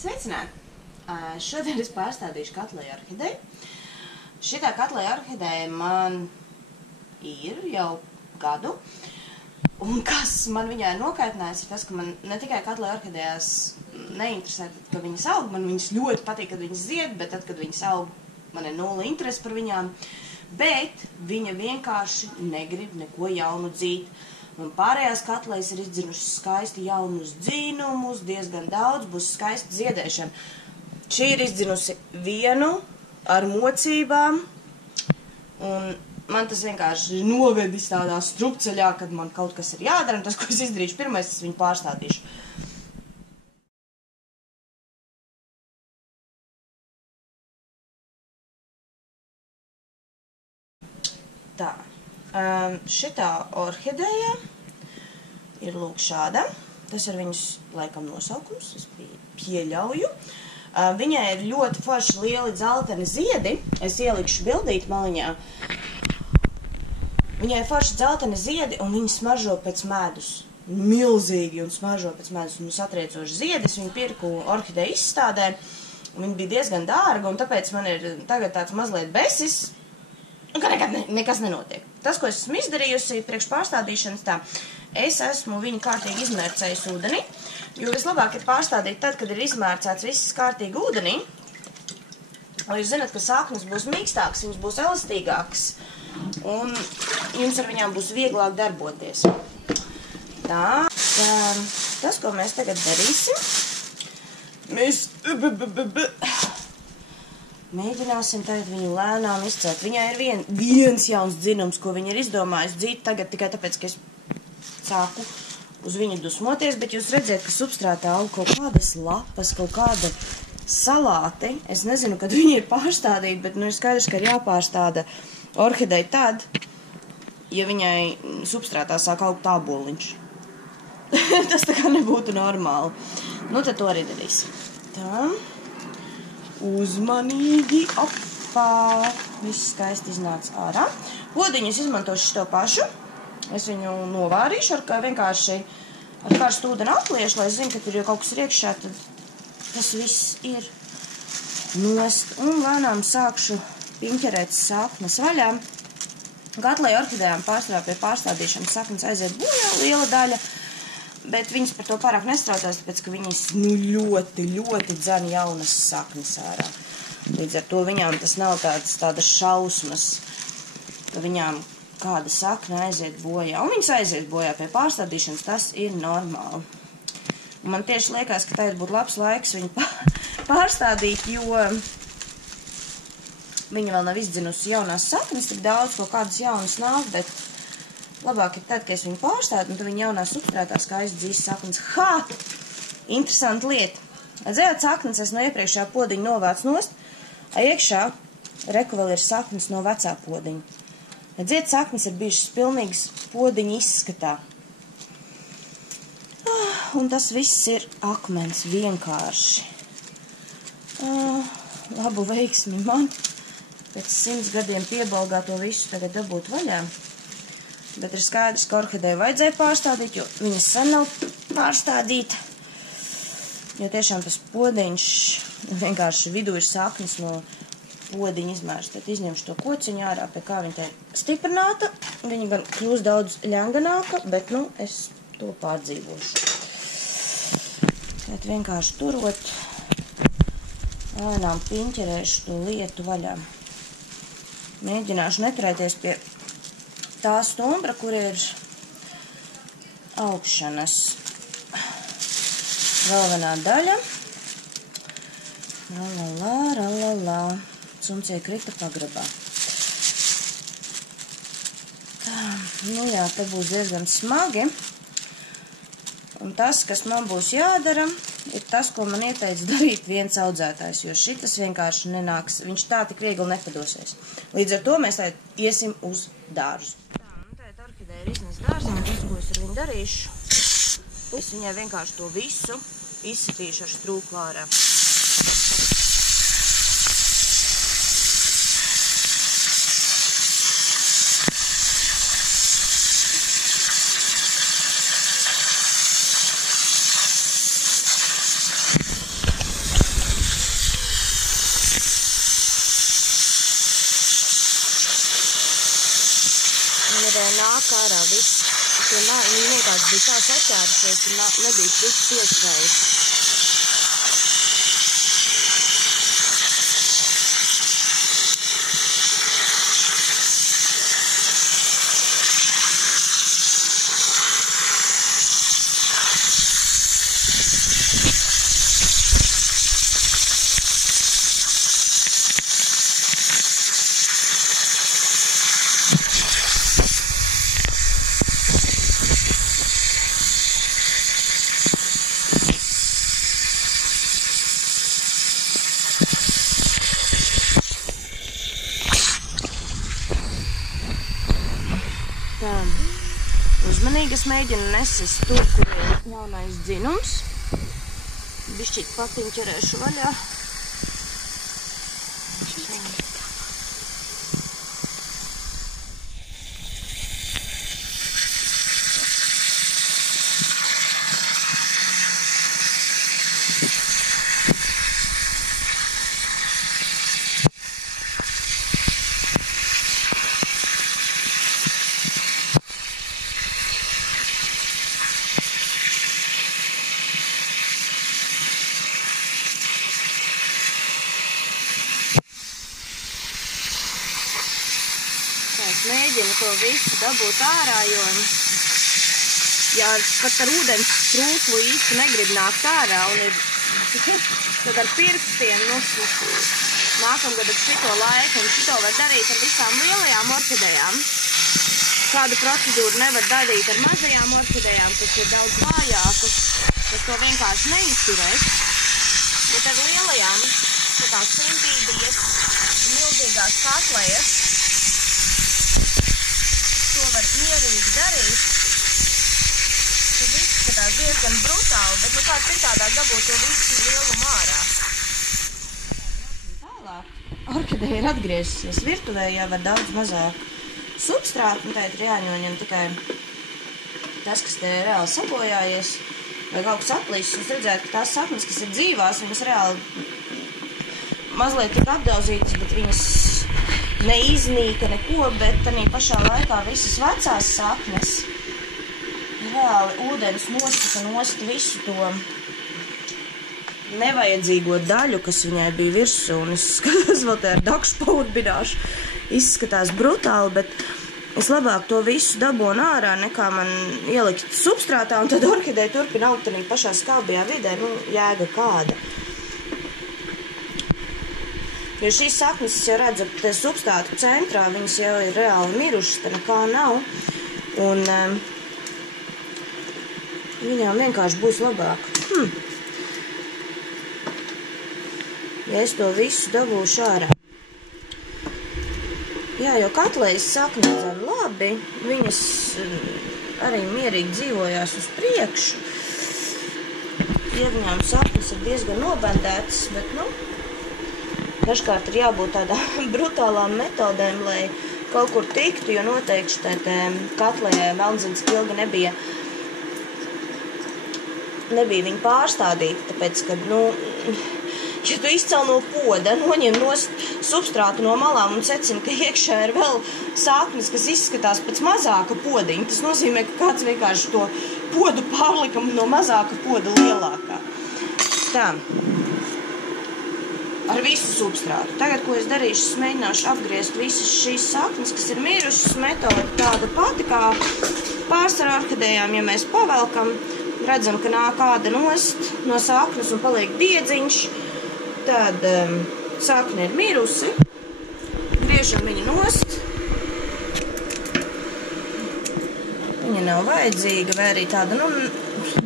Sveicināti! Šodien es pārstādīšu katleju orhideju. Šitā katleja orhideja man ir jau gadu. Un kas man viņā ir nokaitinājis, ir tas, ka man ne tikai katleja orhidejās neinteresē, tad, kad viņas aug. Man viņas ļoti patīk, kad viņas zied, bet tad, kad viņas aug, man ir nulle interesi par viņām. Bet viņa vienkārši negrib neko jaunu dzīt. Un pārējās katlejas ir izdzinušas skaisti jaunus dzīnumus, diezgan daudz, būs skaisti ziedēšana. Šī ir izdzinusi vienu ar mocībām, un man tas vienkārši novedis tādā strupceļā, kad man kaut kas ir jādara, un tas, ko es izdarīšu pirmais, es viņu pārstādīšu. Tā, šitā orhideja ir lūk šāda. Tas ir viņas laikam nosaukums, es pieļauju. Viņai ir ļoti forši lieli dzelteni ziedi. Es ielikšu bildīt maliņā. Viņai ir forši dzelteni ziedi, un viņi smaržo pēc medus. Milzīgi un smaržo pēc medus. Un satriecoši ziedi. Es viņu pirku orhideju izstādē. Viņa bija diezgan dārga, un tāpēc man ir tagad tāds mazliet besis, ka nekas nenotiek. Tas, ko es esmu izdarījusi priekš pārstādīšanas, tā, es esmu viņu kārtīgi izmērcējusi ūdenī, jo vislabāk ir pārstādīt tad, kad ir izmērcēts viss kārtīgi ūdenī. Lai jūs zināt, ka saknes būs mīkstāks, viņas būs elastīgāks, un jums ar viņām būs vieglāk darboties. Tā, tas, ko mēs tagad darīsim, mēs mēģināsim tagad viņu lēnām izcelt. Viņai ir viens jauns dzinums, ko viņa ir izdomājusi dzīt tagad tikai tāpēc, ka es sāku uz viņu dusmoties, bet jūs redzēt, ka substrātā aug kaut kādas lapas, kaut kāda salāti. Es nezinu, kad viņi ir pārstādīti, bet ir skaidrs, ka ir jāpārstāda orhideja tad, ja viņai substrātā sāk augt āboliņš. Tas tā kā nebūtu normāli. Nu, tad to arī darīsim. Tā. Uzmanīgi, opā, viss skaisti iznāca ārā. Podiņu es izmantošu šito pašu. Es viņu novārīšu ar vienkārši ar karstu ūdeni apliešu, lai zinu, ka tur jau kaut kas ir iekšā, tad tas viss ir nost. Un lēnām sākšu piņķerēt saknes vaļā. Katleja orhidejām pārsvarā pie pārstādīšanas saknes aiziet bojā liela daļa, bet viņas par to pārāk nestrādās, tāpēc, ka viņas ļoti dzen jaunas saknes ārā. Līdz ar to viņām tas nav tādas šausmas, ka viņām kāda sakne aiziet bojā. Un viņas aiziet bojā pie pārstādīšanas, tas ir normāli. Un man tieši liekas, ka tagad būtu labs laiks viņu pārstādīt, jo viņa vēl nav izdzinusi jaunās saknes, tik daudz, ko kādas jaunas nāk, bet labāk ir tad, ka es viņu pārstādu, un tad viņa jaunā substrātā skaisti dzīs saknes. Ha! Interesanta lieta. Redzējāt, saknes es no iepriekšējā podiņa novācu nost, a iekšā reku vēl ir saknes no vecā podiņa. Redzēt, saknes ir bijušas pilnīgas podiņa izskatā. Un tas viss ir akmens vienkārši. Labu veiksmi man. Pēc 100 gadiem piebalgā to visu tagad dabūt vaļā. Bet ir skaidrs, ka orhideju vajadzēja pārstādīt, jo viņas sen nav pārstādīta. Jo tiešām tas podiņš vienkārši vidū ir saknes no podiņa izmērs. Tad izņemšu to kociņu ārā, pie kā viņa te stiprināta. Viņa gan kļūst daudz ļanganāka, bet, nu, es to pārdzīvošu. Tad vienkārši turot, lēnām piņķerēšu to lietu vaļā. Mēģināšu neturēties pie tā stumbra, kur ir augšanas galvenā daļa. Ralala. Cumcie krita pagrabā. Tā, nu jā, te būs diezgan smagi. Un tas, kas man būs jādara, ir tas, ko man ieteica darīt viens audzētājs, jo šitas vienkārši nenāks, viņš tā tik viegli nepadosies. Līdz ar to mēs tagad iesim uz dārzu. Orhideja ir iznes dārzā, un tas, ko es ar viņu darīšu, es viņai vienkārši to visu izsitīšu ar strūklu ārā. nāk ārā viss. Viņi vienkārši bija tā saķērušies, un nebija tik pieskrējis. Uzmanīgi es mēģinu nesist tur, kur ir jaunais dzinums. Bišķīt patiņu ķerēšu vaļā. Es mēģinu to visu dabūt ārā, jo ja pat ar ūdens trūklu īsti negrib nākt ārā un ir tad ar pirkstiem nākamgad ar šito laiku, un šito var darīt ar visām lielajām orhidejām. Kādu procedūru nevar darīt ar mazajām orhidejām, kas ir daudz vājākas, kas to vienkārši neizturēs. Bet ar lielajām, tā kā simtīdijas, milzīgās katlejas, to var mierīgi darīt. Tas izskatās diezgan brutāli, bet nu kāds citādāk dabūt to visu lielumu ārā. Tālāk. Orhideja ir atgriezusies virtuvē, jau var daudz mazāk substrātu, un tā ir jāņem tikai tas, kas te reāli sabojājies, vai kaut kas atlīsis. Jūs redzētu, ka tās saknes, kas ir dzīvās, viņas reāli mazliet tika apdauzītas, bet viņas neiznīka neko, bet tanī pašā laikā visas vecās saknes reāli ūdens nosaka nost visu to nevajadzīgo daļu, kas viņai bija virsū, un es skatos vēl te ar dakšu paurbināšu, izskatās brutāli, bet es labāk to visu dabonu ārā, nekā man ielikt substrātā, un tad orhideja turpina augt tanī pašā skābajā vidē, jēga kāda. Jo šīs saknes, es jau redzu, ka substrātu centrā viņas jau ir reāli mirušas, tā nekā nav. Un viņām vienkārši būs labāk. Ja es to visu dabūšu ārā. Jā, jo katlejas saknes dzer labi, viņas arī mierīgi dzīvojās uz priekšu. Ja viņām saknes ir diezgan nobendētas, bet, dažkārt ir jābūt tādām brutālām metodēm, lai kaut kur tiktu, jo noteikti šitā katlējai melnziņas ilgi nebija viņa pārstādīta, tāpēc, ka, ja tu izcel no poda, noņem no substrātu no malām un secina, ka iekšā ir vēl saknes, kas izskatās pēc mazāka podiņa, tas nozīmē, ka kāds vienkārši to podu pārlika no mazāka poda lielākā. Tā. Ar visu substrātu. Tagad, ko es darīšu, es mēģināšu apgriezt visas šīs saknes, kas ir mirušas. Metode tāda pati, kā pārsvarā orhidejām, ja mēs pavelkam, redzam, ka nāk āda nost no saknes un paliek diedziņš, tad sakne ir mirusi, griežam viņu nost, viņa nav vajadzīga, vai arī tāda,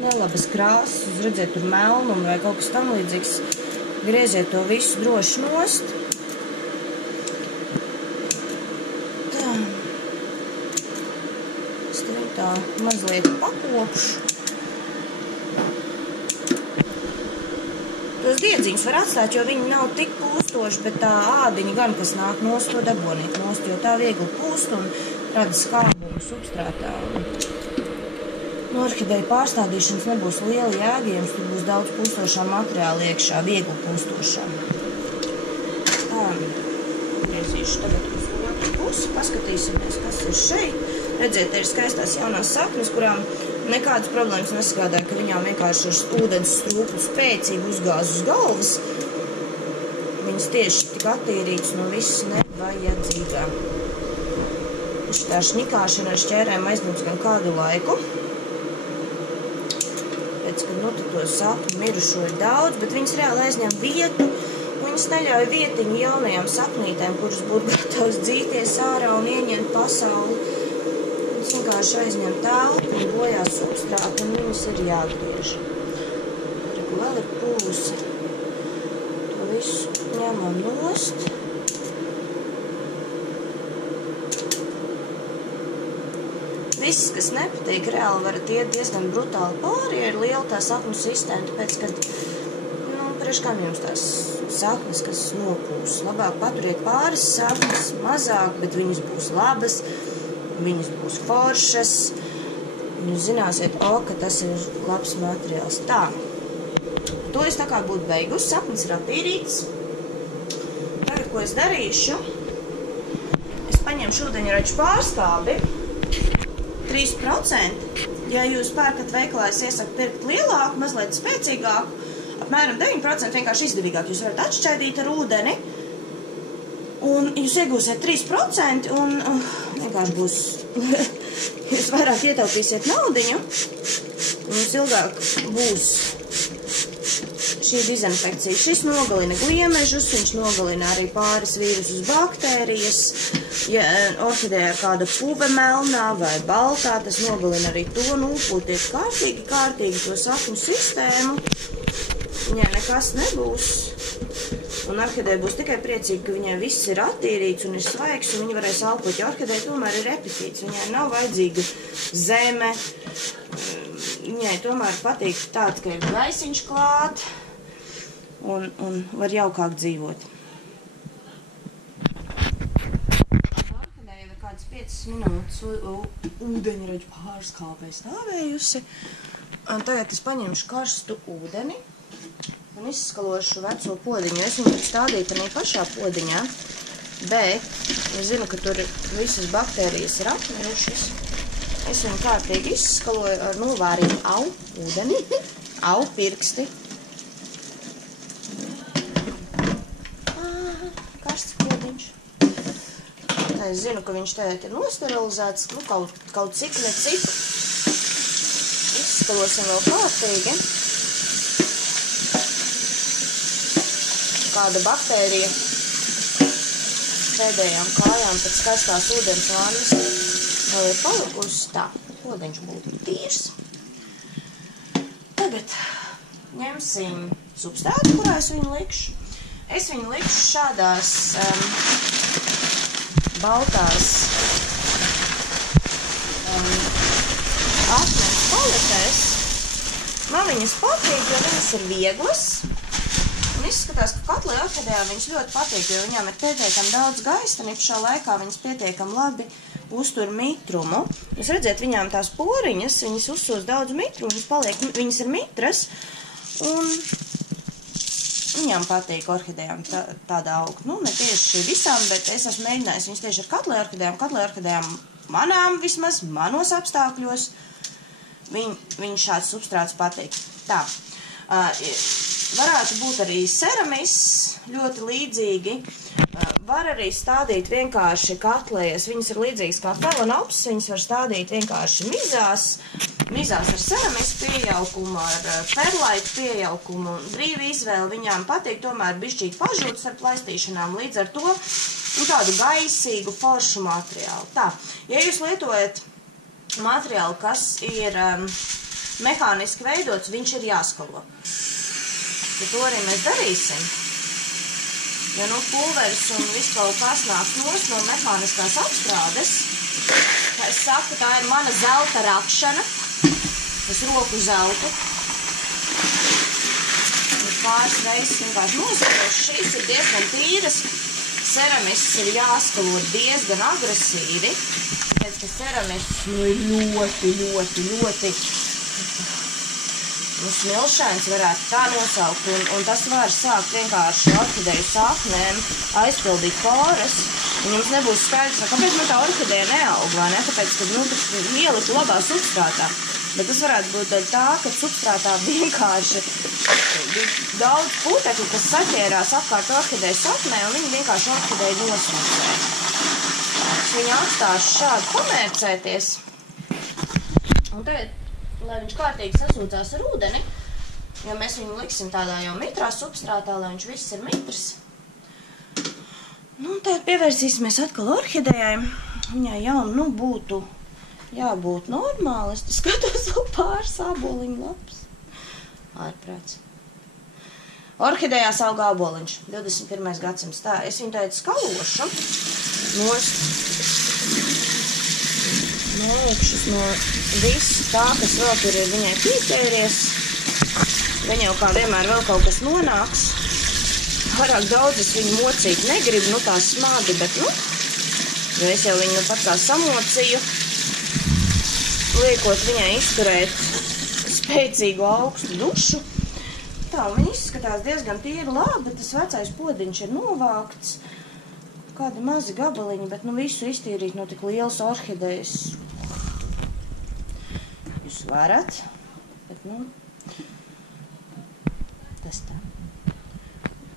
nelabas krāsas, jūs redzēt, tur melnumu vai kaut kas tam līdzīgs. Grieziet to visu droši nost. Tā. Es tev tā mazliet pakopšu. Tos diedziņus var atstāt, jo viņi nav tik pūstoši, bet tā ādiņa gan, kas nāk nost, to daboniet nost, jo tā viegli pūst un rada skābumu substrātā. No orhideja pārstādīšanas nebūs liela jēga, jums tur būs daudz pūstošā materiāla iekšā, viegli pūstošā. Tā, griezīšu tagad uz otru pusi, paskatīsimies, kas ir šeit. Redziet, te ir skaistās jaunās saknes, kurām nekādas problēmas nesagādāja, ka viņām vienkārši ar ūdens strūklu spēcīgi uzgāz uz galvas. Viņas tieši tik attīrītas no viss nevajadzīgā. Tā šņikāšana ar šķērēm aizņems gan kādu laiku. Pēc, kad to sapņu mirušo ir daudz, bet viņas reāli aizņem vietu. Viņas neļauj vietiņu jaunajām sapnītēm, kuras būtu gatavas dzīties ārā un ieņemt pasauli. Viņas vienkārši aizņem telpu un bojā substrātu, un viņas ir jāatgriež. Reku vēl ir pūsi. To visu ņemam nost. Viss, kas nepatīk, reāli varat iet diezgan brutāli pāri, ja ir liela tā sapņu sistēma, tāpēc, kad, priekš kam jums tās saknes, kas nopūs. Labāk paturiet pāris saknes, mazāk, bet viņas būs labas, viņas būs foršas. Jūs zināsiet, ka tas ir labs materiāls. Tā, to es tā kā būtu beigus, sapnis ir attīrīts. Tagad, ko es darīšu, es paņemšu ūdeņraģu pārskābi, 3%. Ja jūs pērkat veikalā, es iesaku pirkt lielāku, mazliet spēcīgāku, apmēram 9% vienkārši izdevīgāk. Jūs varat atšķaidīt ar ūdeni, un jūs iegūsiet 3%, un vienkārši būs, jūs vairāk ietaupīsiet naudiņu, un jums ilgāk būs šī dezinfekcija. Šis nogalina gliemežus, viņš nogalina arī pāris vīrusus baktērijas. Ja orhidejā ir kāda puve melnā vai baltā, tas nogalina arī to, nūpūtiet kārtīgi to sakņu sistēmu. Viņai nekas nebūs. Un orhideja būs tikai priecīga, ka viņai viss ir attīrīts un ir svaigs, un viņa varēs elpot. Ja orhideja tomēr ir epitīts, viņai nav vajadzīga zeme. Viņai tomēr patīk tāds, ka ir gaisiņš klāt un var jaukāk dzīvot. Orhideja ir kādas 5 minūtes ūdeņraģu pārskābē stāvējusi. Un tagad es paņemšu karstu ūdeni un izskalošu veco podiņu. Es viņu stādīju tādā pašā podiņā, bet es zinu, ka tur visas baktērijas ir apmirušas. Es viņu kārtīgi izskaloju ar novārītu ūdeni, pirksti. Karsts podiņš. Tā es zinu, ka viņš tagad ir nosterilizēts, kaut cik necik. Izskalosim vēl kārtīgi. Kāda baktērija pēdējām kājām pēc karstās ūdens vannas vēl ir palikusi. Tā, ūdeņš būtu tīrs. Tagad ņemsim substrātu, kurā es viņu likšu. Es viņu likšu šādās baltās akmens paletēs. Man viņas patīk, jo viņas ir vieglas. Un izskatās, ka katlai orhidejā viņas ļoti patīk, jo viņām ir pietiekami daudz gaisa, un pašā laikā viņas pietiekami labi uztur mitrumu. Jūs redzēt, viņām tās poriņas, viņas uzsūs daudz mitrumu, viņas ir mitras, un viņām patīk orhidejām tāda auga. Nu, ne tieši visām, bet es esmu mēģinājis viņas tieši ar katlai orhidejām. Katlai orhidejām manām vismaz, manos apstākļos, viņu šāds substrāts patīk. Tā. Varētu būt arī ceramis, ļoti līdzīgi. Var arī stādīt vienkārši katlējas. Viņas ir līdzīgas kā felanops, viņas var stādīt vienkārši mizās ar ceramis pieaukumu, ar perlaitu pieaukumu. Brīvi izvēle viņām patīk, tomēr bišķīt pažūtas ar plaistīšanām, līdz ar to tādu gaisīgu, foršu materiālu. Tā, ja jūs lietojat materiālu, kas ir mehāniski veidots, viņš ir jāskalo. Ja to arī mēs darīsim, ja pulveris un viss kaut kas nāk no mehāniskās apstrādes, kā es saku, tā ir mana zelta rakšana, es roku zeltu. Pāris reizes vienkārši nozarošu, šīs ir diezgan tīras, ceramists ir jāskalo diezgan agresīvi, tāpēc, ka ceramists ir ļoti smilšains varētu tā nosaukt, un tas var sākt vienkārši orhideju sāknēm aizpildīt poras, un jums nebūs skaidrs, kāpēc man tā orhideja neaug, vai ne? Tāpēc, ka, tas ieliku labā substrātā. Bet tas varētu būt tā, ka substrātā vienkārši daudz putekļu, kas saķērās apkārt orhideju saknē, un viņi vienkārši orhideju nosmucē. Viņi atstās šādi komercēties. Un tagad, lai viņš kārtīgi sasūcās ar ūdeni, jo mēs viņu liksim tādā jau mitrā substrātā, lai viņš viss ir mitrs. Nu, tagad pievērsīsimies atkal orhidejai. Viņai jau, būtu jābūt normāli. Es skatos vēl pāris āboliņu lapas. Ārprāts. Orhidejās aug āboliņš. 21. gadsimts. Tā, es viņu tagad skalošu. Nolikšus no viss tā, kas vēl tur ir viņai pieķēries. Viņa jau kā vienmēr vēl kaut kas nonāks. Vairāk daudz es viņu mocīt negribu, tā smagi, bet, jo es jau viņu pat kā samocīju, liekot viņai izturēt spēcīgu augstu dušu. Tā, un viņa izskatās diezgan tīri labi, tas vecais podiņš ir novākts. Kādi mazi gabaliņi, bet, visu iztīrīt no tik lielas orhidejas. Jūs varat, bet, tas tā.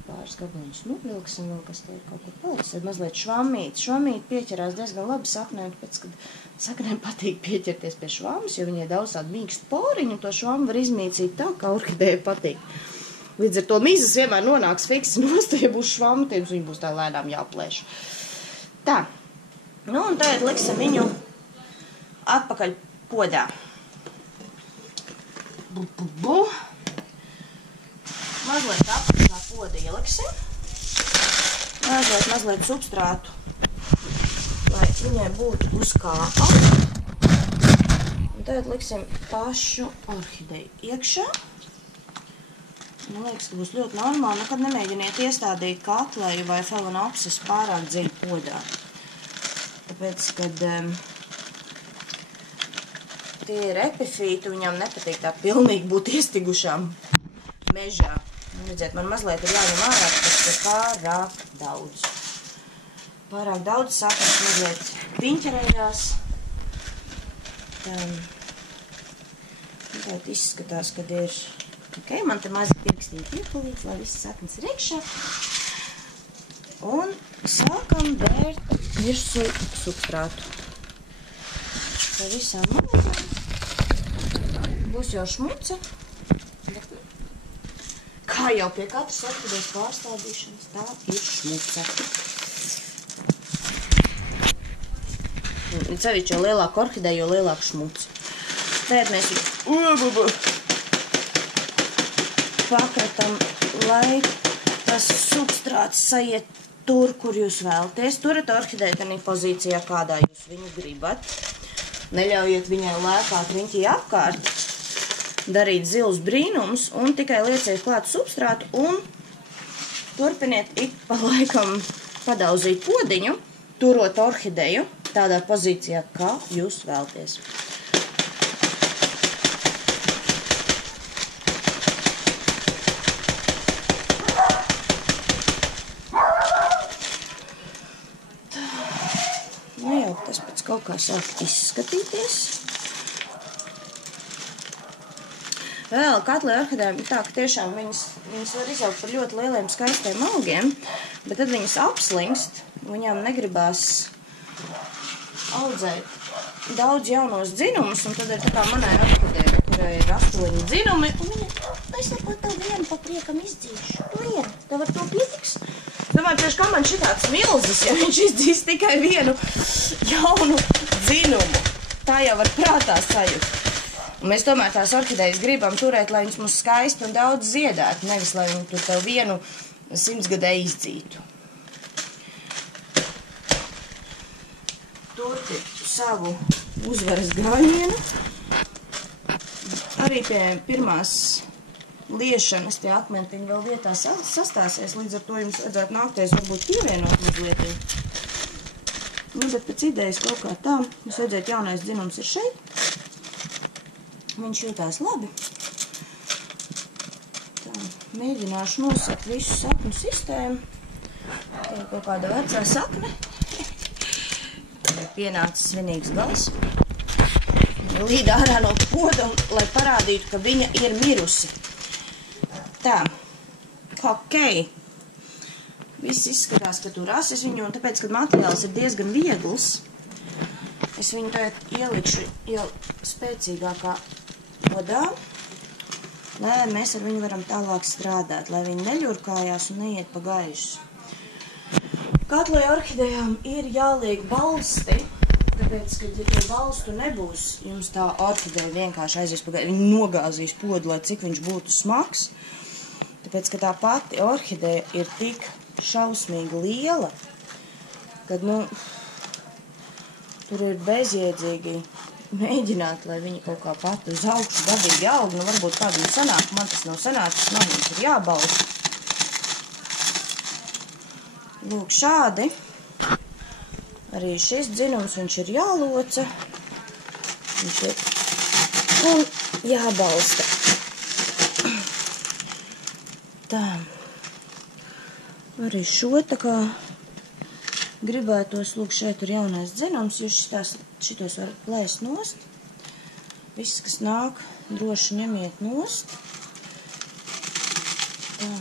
Pāris gabaliņus novilksim vēl, kas te ir kaut kur palicis. Tad mazliet švamīt. Švamīt pieķerās diezgan labi saknēm, tāpēc, kad saknēm patīk pieķerties pie švamas, jo viņai daudz tādu mīkstu poriņu, to švamu var izmīcīt tā, kā orhideja patīk. Līdz ar to mizas vienmēr nonāks fiksi nost, ja būs švama, tad viņa būs tā lēnām jāplēš. Tā. Un tagad liksim viņu atpakaļ podā. Mazliet apakšā poda ieliksim. Mazliet substrātu, lai viņai būtu uz kāpa. Un tagad liksim pašu orhideju iekšā. Man liekas, ka būs ļoti normāli. Nekad nemēģiniet iestādīt katleju vai phalaenopsis pārāk dziļi podā. Tāpēc, kad tie ir epifīti, viņam nepatīk tā pilnīgi būt iestigušām mežā. Redziet, man mazliet ir jāņem ārā, tas ir pārāk daudz. Pārāk daudz saknes mazliet piņķerējās. Tagad izskatās, kad ir... Ok, man te mazi pirkstīgi iepalīdz, lai visas saknes ir iekšā. Un sākam bērt virsū substrātu. Tā visām mazām. Būs jau šmuca. Kā jau pie katras orhidejas pārstādīšanas, tā ir šmuca. Cevišķi, jo lielāka orhideja, jo lielāka šmuca. Tagad mēs viņu pakratam, lai tas substrāts saiet tur, kur jūs vēlaties. Turat orhideju tādā pozīcijā, kādā jūs viņu gribat. Neļaujiet viņai lēkāt riņķī apkārt, darīt zilus brīnumus un tikai lieciet klāt substrātu un turpiniet ik pa laikam padauzīt podiņu, turot orhideju tādā pozīcijā, kā jūs vēlaties. Tas pēc kaut kā sāk izskatīties. Vēl katlē orhidejām ir tā, ka tiešām viņas var izaugt par ļoti lieliem skaistiem augiem, bet tad viņas apslinkst, viņām negribās audzēt daudz jaunos dzinumus, un tad ir tā kā manai orhidejai, kurai ir 8 dzinumi, un viņa, es varbūt tev vienu pa priekam izdzīšu. Vienu, tev ar to pietiks? Domāju, tieši kā man šitāds milzis, ja viņš izdzīs tikai vienu jaunu dzinumu. Tā jau var prātā sajūt. Un mēs tomēr tās orhidejas gribam turēt, lai viņas mums skaisti un daudz ziedētu, nevis lai viņi tur tev vienu 100-gadē izdzītu. Turpin savu uzvaras gājienu. Arī pie pirmās liešanas tie akmentiņi vēl vietā sastāsies, līdz ar to jums vajadzētu nākties varbūt pievienot mazliet. Bet pēc idejas kaut kā tā, jūs redzēt, jaunais dzinums ir šeit. Viņš jūtās labi. Mēģināšu nosakt visu saknu sistēmu. Tā ir kaut kāda vecā sakne. Pienācis svinīgs gals. Līd ārā no poda, lai parādītu, ka viņa ir mirusi. Tā. Ok. Viss izskatās, ka turās. Es viņu, un tāpēc, kad materiāls ir diezgan viegls, es viņu tagad ielikšu jau spēcīgākā vodā, lai mēs ar viņu varam tālāk strādāt, lai viņi neļurkājās un neiet pa gaisu. Katlai orhidejām ir jāliek balsti, tāpēc, kad ja to balstu nebūs, jums tā orhideja vienkārši aizies pa gaisu. Viņa nogāzīs podu, lai cik viņš būtu smags, tāpēc, ka tā pati orhideja ir tik šausmīgi liela, kad, tur ir bezjēdzīgi mēģināt, lai viņi kaut kā pati uz augšu dabīgi aug. Varbūt kādam sanāk, man tas nav sanācis, man viņš ir jābalsta. Lūk, šādi. Arī šis dzinums viņš ir jāloca. Viņš ir un jābalsta. Tā. Arī šo tā kā gribētos, lūk, šeit ir jaunais dzinums, jūs šitos var laist nost. Viss, kas nāk, droši ņemiet nost. Tā.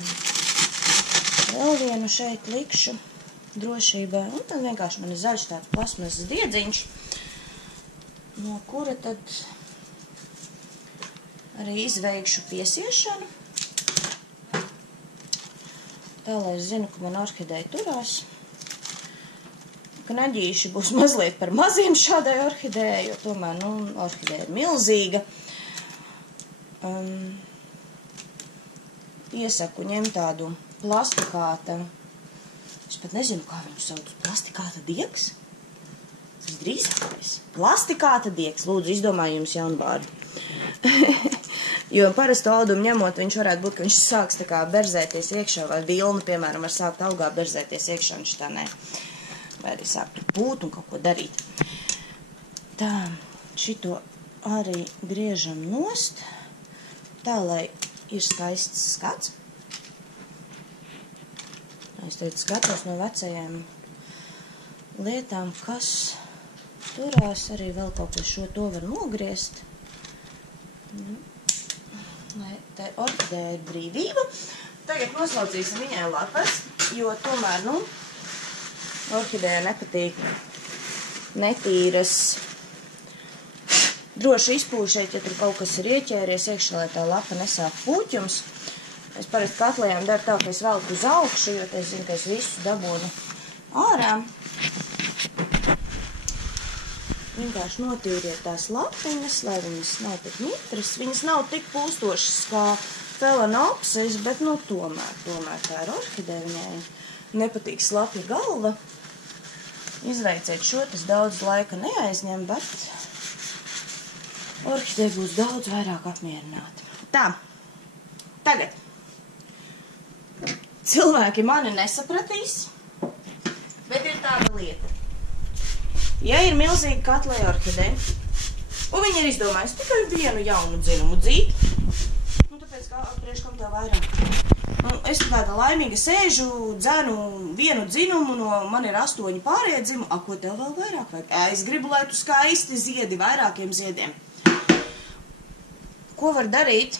Vēl vienu šeit likšu drošībā. Un tad vienkārši man ir zaļš tāds plasmasas diedziņš, no kura tad arī izveikšu piesiešanu. Tā, lai es zinu, ka man orhideja turās. Knaģīši būs mazliet par maziem šādai orhidejai, jo tomēr, orhideja ir milzīga. Iesaku ņemt tādu plastikāta, es pat nezinu, kā viņu sauc, plastikāta diegs? Tas ir drīzākais. Plastikāta diegs, lūdzu, izdomāju jums jaunu vārdu. Jo parastu audumu ņemot, viņš varētu būt, ka viņš sāks tā kā berzēties iekšā, vai vilna, piemēram, var sākt augā berzēties iekšā, un šitā nē. Vai arī sākt pūt un kaut ko darīt. Tā, šito arī griežam nost, tā, lai ir skaists skats. Es teicu, skatos no vecajām lietām, kas turās, arī vēl kaut ko šo to var nogriezt. Lai te orhideja ir brīvība. Tagad noslaucīsim viņai lapas, jo tomēr, orhideja nepatīk netīras. Droši izpūšēt, ja tur kaut kas ir ieķēries iekšā, lai tā lapa nesāk pūķums. Es parasti katlējām daru tā, ka es velku uz augšu, jo es zinu, ka es visu dabūnu ārā. Vienkārši notīriet tās lapiņas, lai viņas nav tik mitras. Viņas nav tik pūstošas kā felenopsis, bet, tomēr tā ir orhideja, viņai nepatīk slapja galva. Izveiciet šo, tas daudz laika neaizņem, bet orhideja būs daudz vairāk apmierināta. Tā, tagad. Cilvēki mani nesapratīs, bet ir tāda lieta. Ja ir milzīga katleja orhideja, un viņi ir izdomājusi tikai vienu jaunu dzinumu dzīt, tāpēc kā priekš kam tā vairāk. Es tāda laimīga sēžu, dzenu vienu dzinumu, man ir 8 pārējie dzimumi, ko tev vēl vairāk vajag? Es gribu, lai tu skaisti ziedi vairākiem ziediem. Ko var darīt?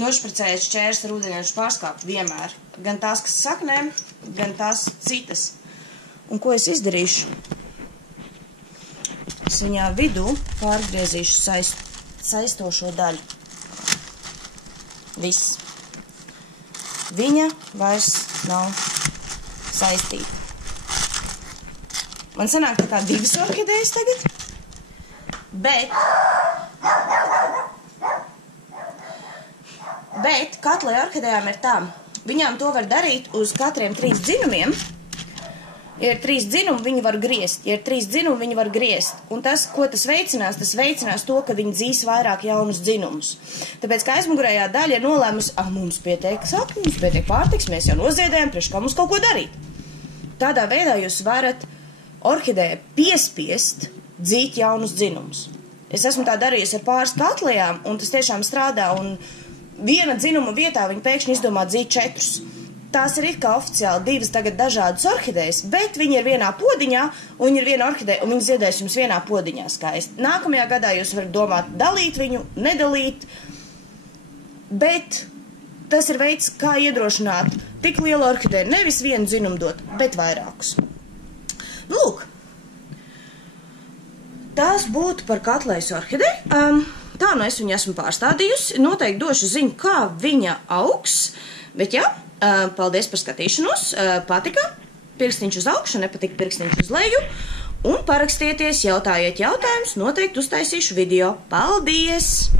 Nošpricējot šķērs ar ūdeņiešu pārskāpt vienmēr. Gan tās, kas saknēm, gan tās citas. Un ko es izdarīšu? Es viņā vidū pārgriezīšu saistošo daļu. Viss. Viņa vairs nav saistīta. Man sanāk tā kā 2 orhidejas tagad, bet katleja orhidejām ir tā. Viņām to var darīt uz katriem 3 dzinumiem. Ja ir 3 dzinumi, viņi var griezt. Ja ir 3 dzinumi, viņi var griezt. Un tas, ko tas veicinās to, ka viņi dzīs vairāk jaunus dzinumus. Tāpēc, ka aizmugurējā daļa ir nolēmusi, mums pietiek sakni, mums pietiek pārtiks, mēs jau noziedējam, priekš kā mums kaut ko darīt. Tādā veidā jūs varat orhideja piespiest dzīt jaunus dzinumus. Es esmu tā darījusi ar pāris katlejām, un tas tiešām strādā, un viena dzinuma vietā viņi pēkšņi izdomā dzīt 4. Tās ir it kā oficiāli 2 tagad dažādas orhidejas, bet viņi ir vienā podiņā, un viņi ir viena orhideja, un viņi ziedēs jums vienā podiņā skaisti. Nākamajā gadā jūs varat domāt dalīt viņu, nedalīt, bet tas ir veids, kā iedrošināt tik lielu orhideju, nevis vienu dzinumu dot, bet vairākus. Lūk, tās būtu par katlejas orhideju. Tā nu es viņu esmu pārstādījusi, noteikti došu ziņu, kā viņa augs, bet jā, paldies par skatīšanos, patika, pirkstiņš uz augšu, nepatika pirkstiņš uz leju, un parakstieties, jautājiet jautājumus, noteikti uztaisīšu video. Paldies!